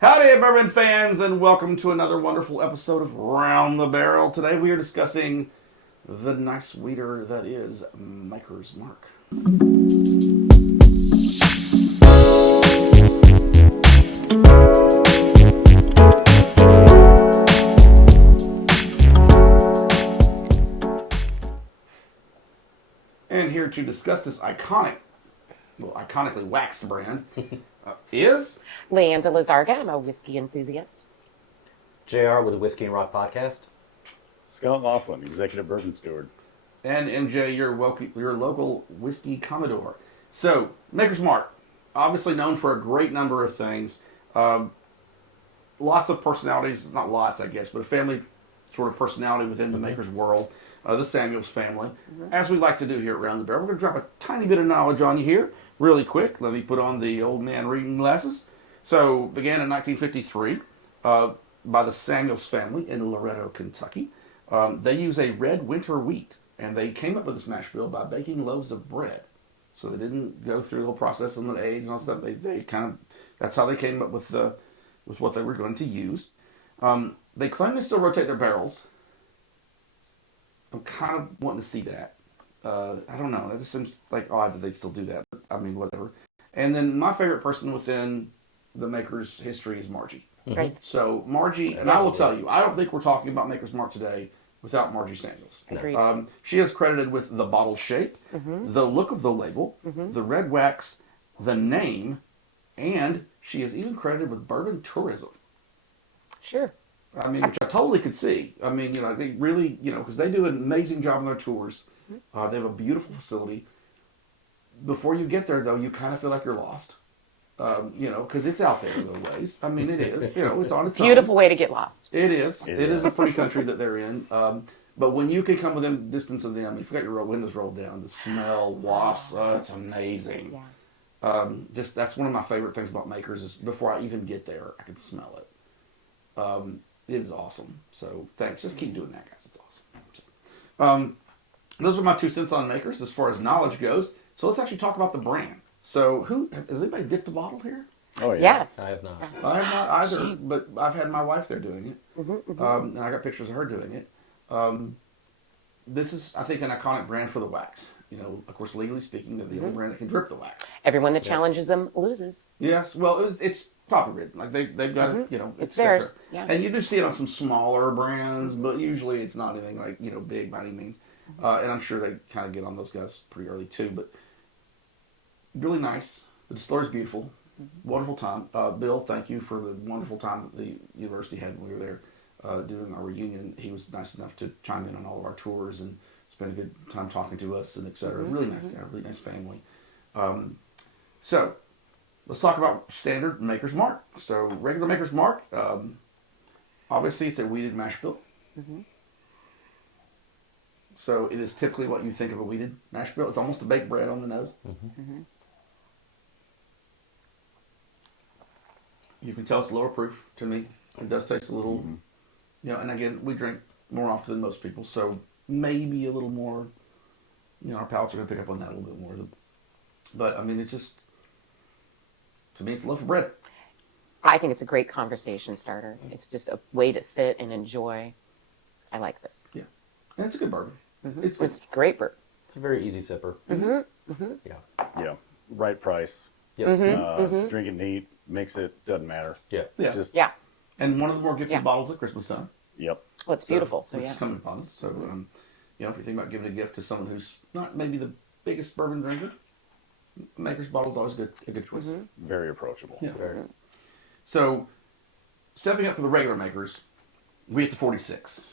Howdy, bourbon fans, and welcome to another wonderful episode of Round the Barrel. Today we are discussing the nice weeder that is Maker's Mark. And here to discuss this iconically waxed brand is... Leanda Lazarga. I'm a whiskey enthusiast. JR with the Whiskey and Rock podcast. Scott Laughlin, Executive Bourbon Steward. And MJ, your local whiskey commodore. So, Maker's Mark, obviously known for a great number of things. Lots of personalities, not lots, I guess, but a family sort of personality within the Maker's world. The Samuels family. As we like to do here at Round the Barrel, we're going to drop a tiny bit of knowledge on you here, really quick. Let me put on the old man reading glasses. So, began in 1953 by the Samuels family in Loretto, Kentucky. They use a red winter wheat, and they came up with this mash bill by baking loaves of bread. So they didn't go through the whole process and the age and all stuff. They kind of, that's how they came up with what they were going to use. They claim they still rotate their barrels. I'm kind of wanting to see that. I don't know. That just seems like odd that they still do that. But, I mean, whatever. And then my favorite person within the Maker's history is Margie. Right. So Margie, and I will tell you, I don't think we're talking about Maker's Mark today without Margie Samuels. Agreed. She is credited with the bottle shape, the look of the label, the red wax, the name, and she is even credited with bourbon tourism. Sure. I mean, which I totally could see. I mean, they really, because they do an amazing job on their tours. They have a beautiful facility. Before you get there, though, you kind of feel like you're lost. Because it's out there in the ways. I mean, it is. It's on its own. Beautiful way to get lost. It is. It is a pretty country that they're in. But when you can come within distance of them, you've got your windows rolled down, the smell wafts. It's amazing. Yeah. That's one of my favorite things about Makers is before I even get there, I can smell it. It is awesome. So thanks. Just keep doing that, guys. It's awesome. Those are my 2 cents on Makers as far as knowledge goes. So let's actually talk about the brand. So has anybody dipped a bottle here? Oh, yeah. Yes. I have not. I have not either, but I've had my wife there doing it. And I got pictures of her doing it. This is, I think, an iconic brand for the wax. Of course, legally speaking, they're the only brand that can drip the wax. Everyone that challenges them loses. Yes, well, it's copyrighted. Like they've got it, It's theirs. Yeah. And you do see it on some smaller brands, but usually it's not anything like big by any means. And I'm sure they kind of get on those guys pretty early too. But really nice. The distillery's beautiful. Wonderful time. Bill, thank you for the wonderful time that the university had when we were there doing our reunion. He was nice enough to chime in on all of our tours and spend a good time talking to us and et cetera. Really nice guy, really nice family. So let's talk about standard Maker's Mark. So regular Maker's Mark, obviously it's a wheated mash bill. So it is typically what you think of a wheated mash bill. It's almost a baked bread on the nose. You can tell it's lower proof to me. It does taste a little, and again, we drink more often than most people, so maybe a little more, our palates are going to pick up on that a little bit more. But, I mean, it's just, to me, it's a loaf of bread. I think it's a great conversation starter. It's just a way to sit and enjoy. I like this. Yeah. And it's a good bourbon. It's great bourbon. It's a very easy sipper. Yeah. Yeah. Right price. Yep. Drink it neat. Mix it. Doesn't matter. Yeah. Yeah. Just, Yeah. And one of the more gifted bottles at Christmas time. Yep. Well, it's beautiful. So, which yeah. is coming upon us. So, if you think about giving a gift to someone who's not maybe the biggest bourbon drinker, Maker's bottle is always a good choice. Very approachable. Yeah. Very. So, stepping up to the regular Makers, we at the 46.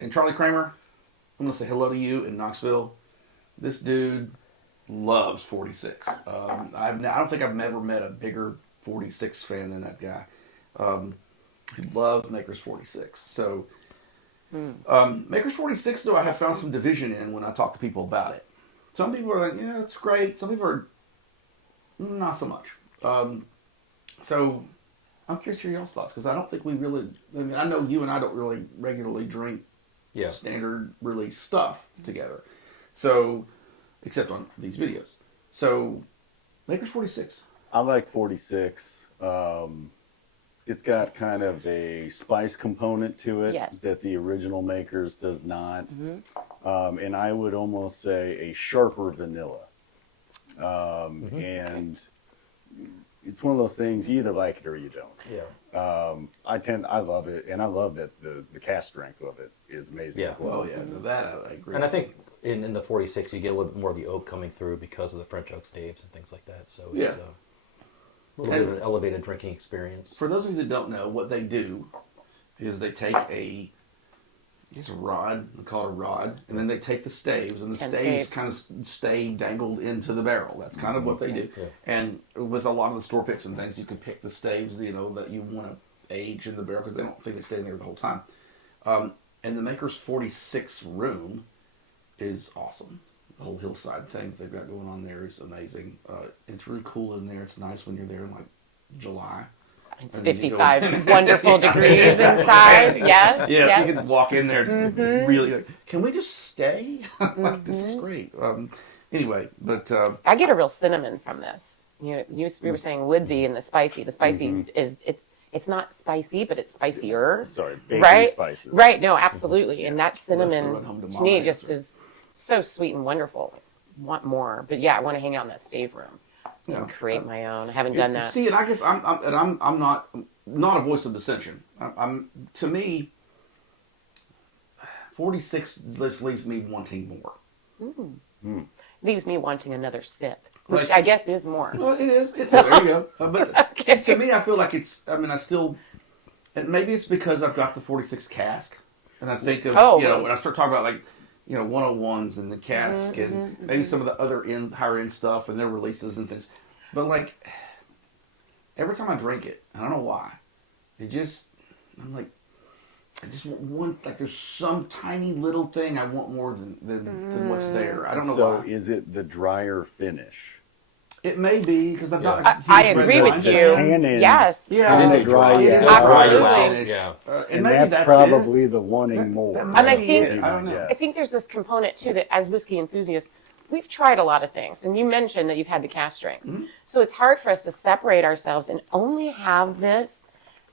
And Charlie Kramer, I'm going to say hello to you in Knoxville. This dude loves 46. I don't think I've ever met a bigger 46 fan than that guy. He loves Maker's 46. So, Maker's 46, though, I have found some division in when I talk to people about it. Some people are like, yeah, it's great. Some people are not so much. So, I'm curious to hear y'all's thoughts, because I don't think we really, I know you and I don't really regularly drink standard release stuff together. So, except on these videos. So, Maker's 46. I like 46. It's got kind of a spice component to it Yes. that the original makers does not. And I would almost say a sharper vanilla. And it's one of those things, you either like it or you don't. Yeah. I love it, and I love that the cast strength of it is amazing Yeah. as well. Oh yeah, no, that I agree. And I think in the 46 you get a little bit more of the oak coming through because of the French oak staves and things like that. So it's Yeah. a little bit of an elevated drinking experience. For those of you that don't know, what they do is they take a rod, they call it a rod, and then they take the staves, and the 10 staves staves. kind of stay dangled into the barrel. That's kind of what they do. Yeah. And with a lot of the store picks and things, you can pick the staves, that you want to age in the barrel because they don't think they stay in there the whole time. And the Maker's 46 room is awesome. The whole hillside thing that they've got going on there is amazing. It's really cool in there. It's nice when you're there in like July. It's And then you go 55 in. wonderful degrees inside. Yes. Yes, yes. you can walk in there. Just really, can we just stay? Like, this is great. Anyway, but I get a real cinnamon from this. You were saying woodsy and the spicy. The spicy is it's not spicy, but it's spicier. Sorry, bakery Right? spices. Right. No, absolutely. And that run cinnamon home to to Mama me and just answer. is so sweet and wonderful. Want more? But yeah, I want to hang out in that stave room Yeah. and create my own. I haven't done that. See, and I guess I'm not a voice of dissension. I'm to me, 46 just leaves me wanting more. Leaves me wanting another sip, which Like- I guess is more. Well, it is. It's there you go. But Okay. to me, I feel like it's. I mean, I still. And maybe it's because I've got the 46 cask, and I think of when I start talking about like 101s and the cask and maybe some of the other higher end stuff and their releases and things. But like every time I drink it, I don't know why, I'm like. I just want like there's some tiny little thing I want more than what's there. I don't know So why. is it the drier finish? It may be because I'm not. I a huge red agree with wine you. fan. Tannins. Yes. Yeah, And it the is dry, It is yeah. dry Absolutely. finish. Yeah. And And maybe that's it. probably the wanting That- more. that And I might think- be it. I don't know. Yes. I think there's this component too that as whiskey enthusiasts, we've tried a lot of things. And you mentioned that you've had the cast strength. So it's hard for us to separate ourselves and only have this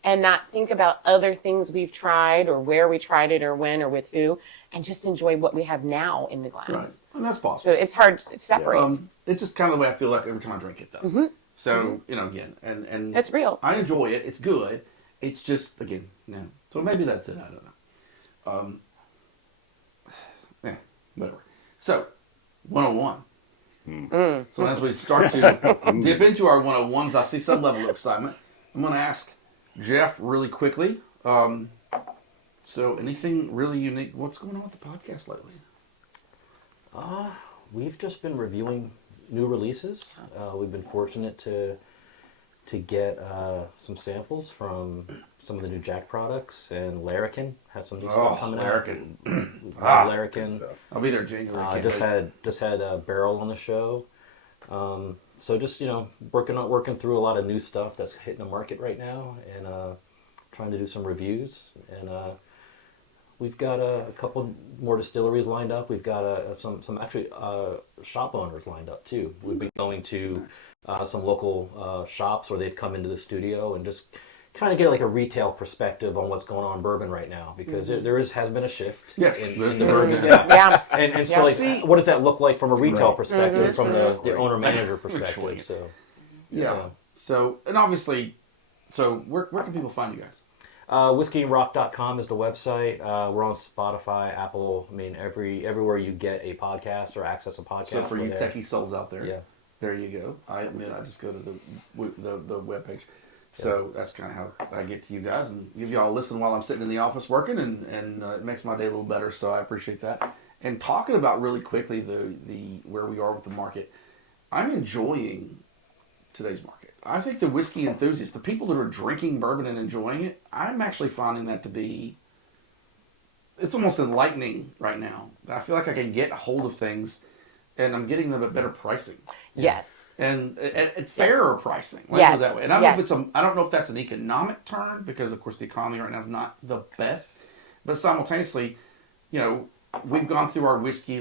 and not think about other things we've tried or where we tried it or when or with who and just enjoy what we have now in the glass. Right. And that's possible. So it's hard to separate. It's just kind of the way I feel like every time I drink it, though. So again, and It's real. I enjoy it. It's good. It's just again, no. So maybe that's it. I don't know. Yeah, whatever. So, 101. So as we start to dip into our 101s, I see some level of excitement. I'm going to ask Jeff really quickly. So anything really unique? What's going on with the podcast lately? We've just been reviewing new releases. We've been fortunate to get some samples from some of the new Jack products, and Larrikin has some new stuff coming Larrikin. out. We've Ah, had Larrikin. Stuff. I'll be there January. Can't wait. Just had Barrel on the show. So just working through a lot of new stuff that's hitting the market right now, and trying to do some reviews. And we've got a couple more distilleries lined up. We've got some actually shop owners lined up too. We've been going to some local shops, or they've come into the studio and just kind of get like a retail perspective on what's going on in bourbon right now, because has been a shift Yes, in there's the the bourbon. bourbon. Yeah. And so, Yeah. like, See- what does that look like from a retail great. perspective, from the great. owner-manager Enjoying perspective? it. So, Yeah. So, and obviously, where can people find you guys? whiskeyandrock.com is the website. We're on Spotify, Apple. I mean, everywhere you get a podcast or access a podcast. So for we're you there. techie souls out there, Yeah. there you go. I admit I just go to the webpage. So that's kind of how I get to you guys and give y'all a listen while I'm sitting in the office working, and it makes my day a little better. So I appreciate that. And talking about really quickly the where we are with the market, I'm enjoying today's market. I think the whiskey enthusiasts, the people that are drinking bourbon and enjoying it, I'm actually finding that to be, it's almost enlightening right now. I feel like I can get a hold of things, and I'm getting them at better pricing Yes. and fairer pricing. Let's Yes. put it that way. And I don't know if Yes. I don't know if that's an economic term, because of course the economy right now is not the best, but simultaneously, we've gone through our whiskey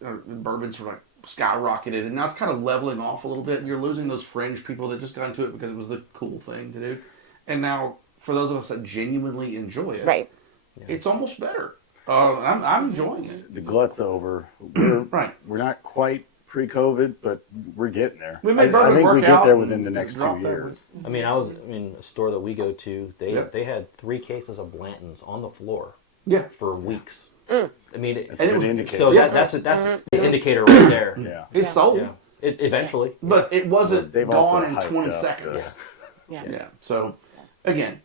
bourbons sort of like skyrocketed, and now it's kind of leveling off a little bit. And you're losing those fringe people that just got into it because it was the cool thing to do, and now for those of us that genuinely enjoy it, Right. it's almost better. I'm enjoying it. The glut's over. We're Right. We're not quite pre-COVID, but we're getting there. We made I bourbon think work we get out there and within the next 2 drop that. years. I mean, a store that we go to, Yep. they had 3 cases of Blanton's on the floor Yeah. for weeks. Mm. I mean, That's a And it good was- indicator. so that's the indicator right there. yeah. It's sold, Yeah. Eventually. but it wasn't They've also gone in hyped 20 up seconds. Yeah. Yeah. So, again,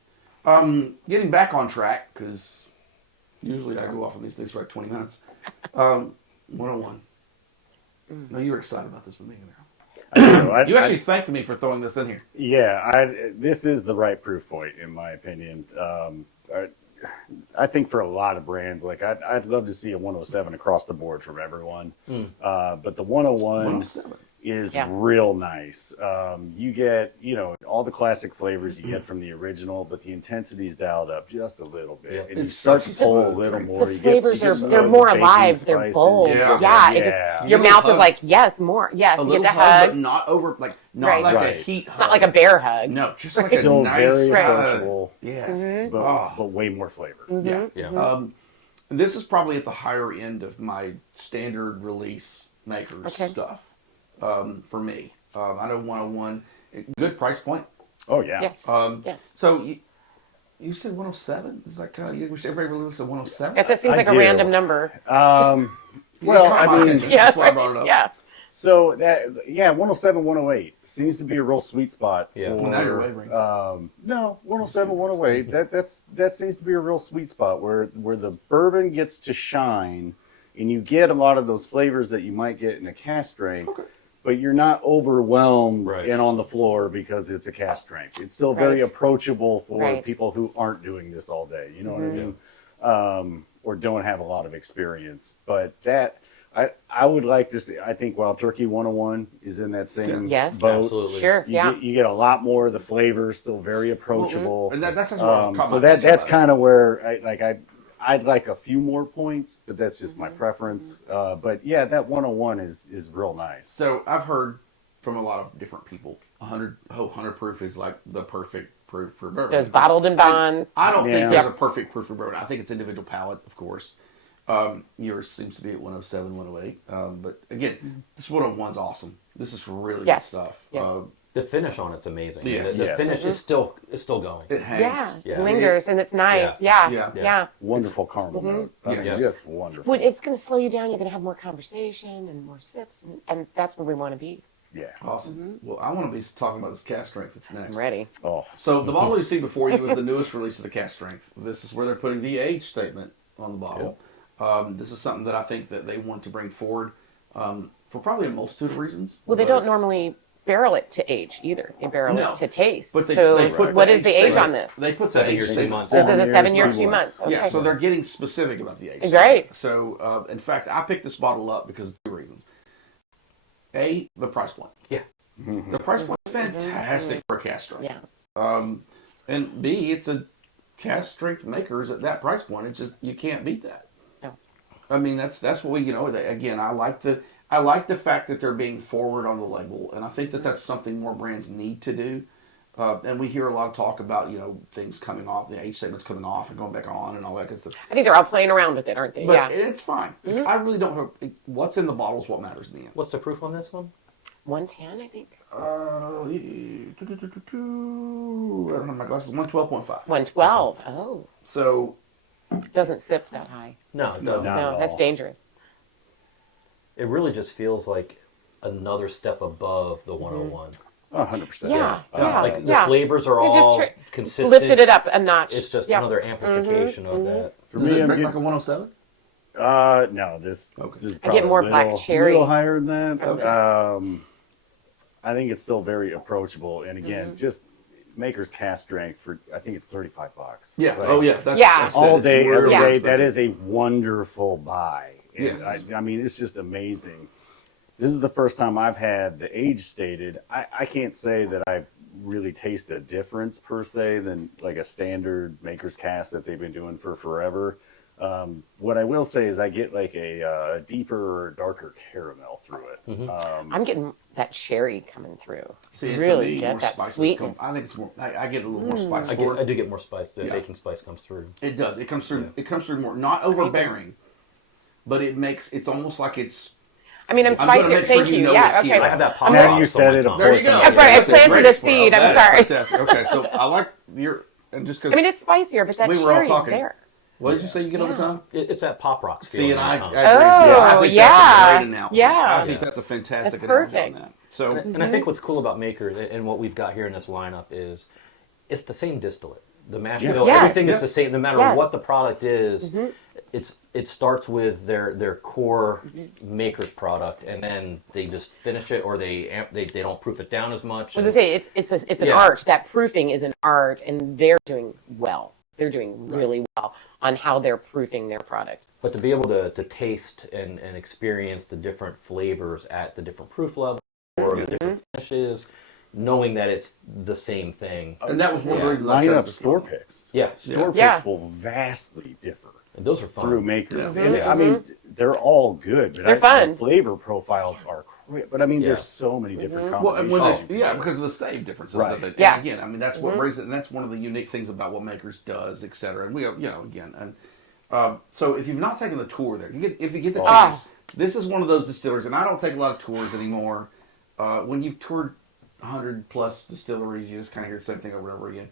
getting back on track, because usually I go off on these things for like 20 minutes. 101. No, you were excited about this with me. I don't know. You actually thanked me for throwing this in here. This is the right proof point, in my opinion. I think for a lot of brands, like I'd love to see a 107 across the board from everyone. But the 101 107. is Yeah. real nice. You get, all the classic flavors you get from the original, but the intensity's dialed up just a little bit. Yeah. And you It's start such to a pull a smooth little drink. more. The You get flavors some they're of more the baking alive. They're spices. bold. Yeah. Yeah. It Yeah. just You your get a mouth is hug. like yes, more. Yes, A you little get the hug, but hug. not over, like, not Right. like a Right. heat It's not like a bear hug. No, just Right. like a Still nice, very Right. approachable, yes. but, Oh. but way more flavor. Yeah. Yeah. And this is probably at the higher end of my standard release makers Okay. stuff for me. I know 101, good price point. Oh yeah. Yes. Um, Yes. So you said 107? Is that kind of, you wish everybody released a 107? It just seems I like a do. random number. Well, caught my I mean, attention. Yeah. That's why I brought it up. Yeah. so 107, 108 seems to be a real sweet spot. Yeah. For, Well, now you're wavering. no, 107, 108. That seems to be a real sweet spot where the bourbon gets to shine, and you get a lot of those flavors that you might get in a cask strength. Okay. But you're not overwhelmed Right. and on the floor because it's a cask strength. It's still very Right. approachable for Right. people who aren't doing this all day. You know what I mean? Or don't have a lot of experience. But I would like to see. I think Wild Turkey 101 is in that same Yes. boat. Absolutely. Sure. You, Yeah. you get a lot more of the flavors, still very approachable. And that's actually what caught So my that's attention about kind of where I'd like a few more points, but that's just my preference. But yeah, that 101 is real nice. So I've heard from a lot of different people, 100 proof is like the perfect proof for bourbon. Those bottled in bonds. I don't Yeah. think there's a perfect proof for bourbon. I think it's individual palate, of course. Yours seems to be at 107, 108. But again, this 101's awesome. This is really Yes. good stuff. Yes. The finish on it's amazing. Yes. The Yes. finish is still going. It hangs. Yeah. Yeah. Lingers and it's nice. Yeah. Yeah. Yeah. Yeah. Wonderful caramel note. I mean, Yes. just wonderful. Well, it's going to slow you down. You're going to have more conversation and more sips, and that's where we want to be. Yeah. Awesome. Well, I want to be talking about this cast strength that's next. I'm ready. Oh, So the bottle you see before you is the newest release of the cast strength. This is where they're putting the age statement on the bottle. This is something that I think that they want to bring forward for probably a multitude of reasons. Well, they But- don't normally barrel it to age either. They barrel No. it to taste. But they so put what is the age statement- on this? They put 7 the age years, 2 statement. months. This is a 7 7 years, year, 2 2 months. months. Okay. Yeah, so they're getting specific about the age. Great. statement. So, in fact, I picked this bottle up because of 2 reasons. A, the price point. Yeah. The price point is fantastic for a cast strength. Yeah. And B, it's a cast strength makers at that price point. It's just you can't beat that. No. I mean that's what we again I like the fact that they're being forward on the label, and I think that that's something more brands need to do. And we hear a lot of talk about things coming off, the age statements coming off and going back on and all that good stuff. I think they're all playing around with it, aren't they? But Yeah. it's fine. I really don't have what's in the bottle is what matters in the end. What's the proof on this one? 110, I think. I don't have my glasses. 112.5. 112. Oh, So doesn't sip that high. No, it No. doesn't. Not No, at that's all. dangerous. It really just feels like another step above the 101. 100%. Yeah, yeah. Like the flavors are They just all tr- consistent. Lifted it up a notch. It's just Yeah. another amplification of that. For does me, it I'm drink getting- like a 107? No, this is I get more probably black cherry little higher than from that. I think it's still very approachable, and again, just Maker's cast strength for I think it's $35. Yeah. Like, Oh yeah. That's, Yeah. that's it. all It's day, every really day. expensive. That is a wonderful buy. And Yes. I mean, it's just amazing. This is the first time I've had the age stated. I can't say that I've really tasted a difference per se than like a standard Maker's cast that they've been doing for forever. What I will say is I get like a deeper or darker caramel through it. I'm getting that cherry coming through. See, and really to me, get more that spices sweetness. I think it's more. I get a little more spice. I for it. do get more spice. The Yeah. baking spice comes through. It does. It comes through. Yeah. It comes through more, not crazy. overbearing, but it makes. It's almost like it's. I mean, I'm I'm gonna spicier. make sure Thank you you. know Yeah. it's Okay. here. I have that pop. Now sauce you on said my it, of tongue. There you course go. I'm That's right, I That's planted great a sprout. seed, I'm That is sorry. fantastic. Okay, so I like your and just because I mean, it's spicier, but that We were all cherry's talking. there. what did you say you get on the Yeah. tongue? It's that pop rock. See, and I agree. Oh, with you. I think yeah. that's a great analogy. Yeah. I think that's a fantastic That's analogy perfect. on that. So And I think what's cool about Makers and what we've got here in this lineup is it's the same distillate. The mash Yeah. bill, Yes. everything is the same. No matter Yes. what the product is, it starts with their core Makers product, and then they just finish it, or they don't proof it down as much. As I say, it's an Yeah. art. That proofing is an art, and they're doing well. They're doing really well on how they're proofing their product. But to be able to taste and experience the different flavors at the different proof levels or the different finishes, knowing that it's the same thing. and that was one of the Yeah. reasons I line chose up this store one. picks. Yeah. Store Yeah. picks will vastly differ And those are fun. through makers. Yeah. And I mean, they're all good, but They're fun. the flavor profiles are great. But I mean, Yeah. there's so many different Well, and combinations. when they, because of the stave differences. Right. That they, Yeah. and again, I mean, that's what brings it, and that's one of the unique things about what Makers does, et cetera. And we, again, and so if you've not taken the tour there, if you get the chance, this is one of those distilleries, and I don't take a lot of tours anymore. When you've toured 100 plus distilleries, you just kind of hear the same thing over and over again.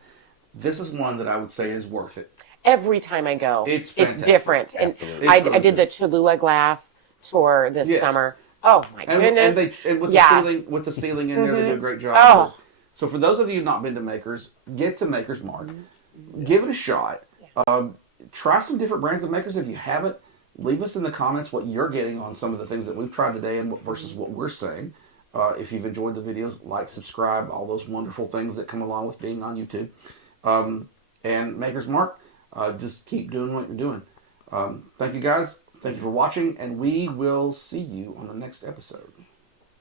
This is one that I would say is worth it. Every time I go, It's it's fantastic. different. And Absolutely. I It's really did the good. Cholula Glass tour this Yes. summer. Oh my goodness! And with Yeah. the ceiling in there, they do a great job. Oh. So for those of you who've not been to Makers, get to Makers Mark. Give it a shot. Try some different brands of Makers if you haven't. Leave us in the comments what you're getting on some of the things that we've tried today and versus what we're saying. If you've enjoyed the videos, like, subscribe, all those wonderful things that come along with being on YouTube. And Makers Mark, just keep doing what you're doing. Thank you guys. Thank you for watching, and we will see you on the next episode.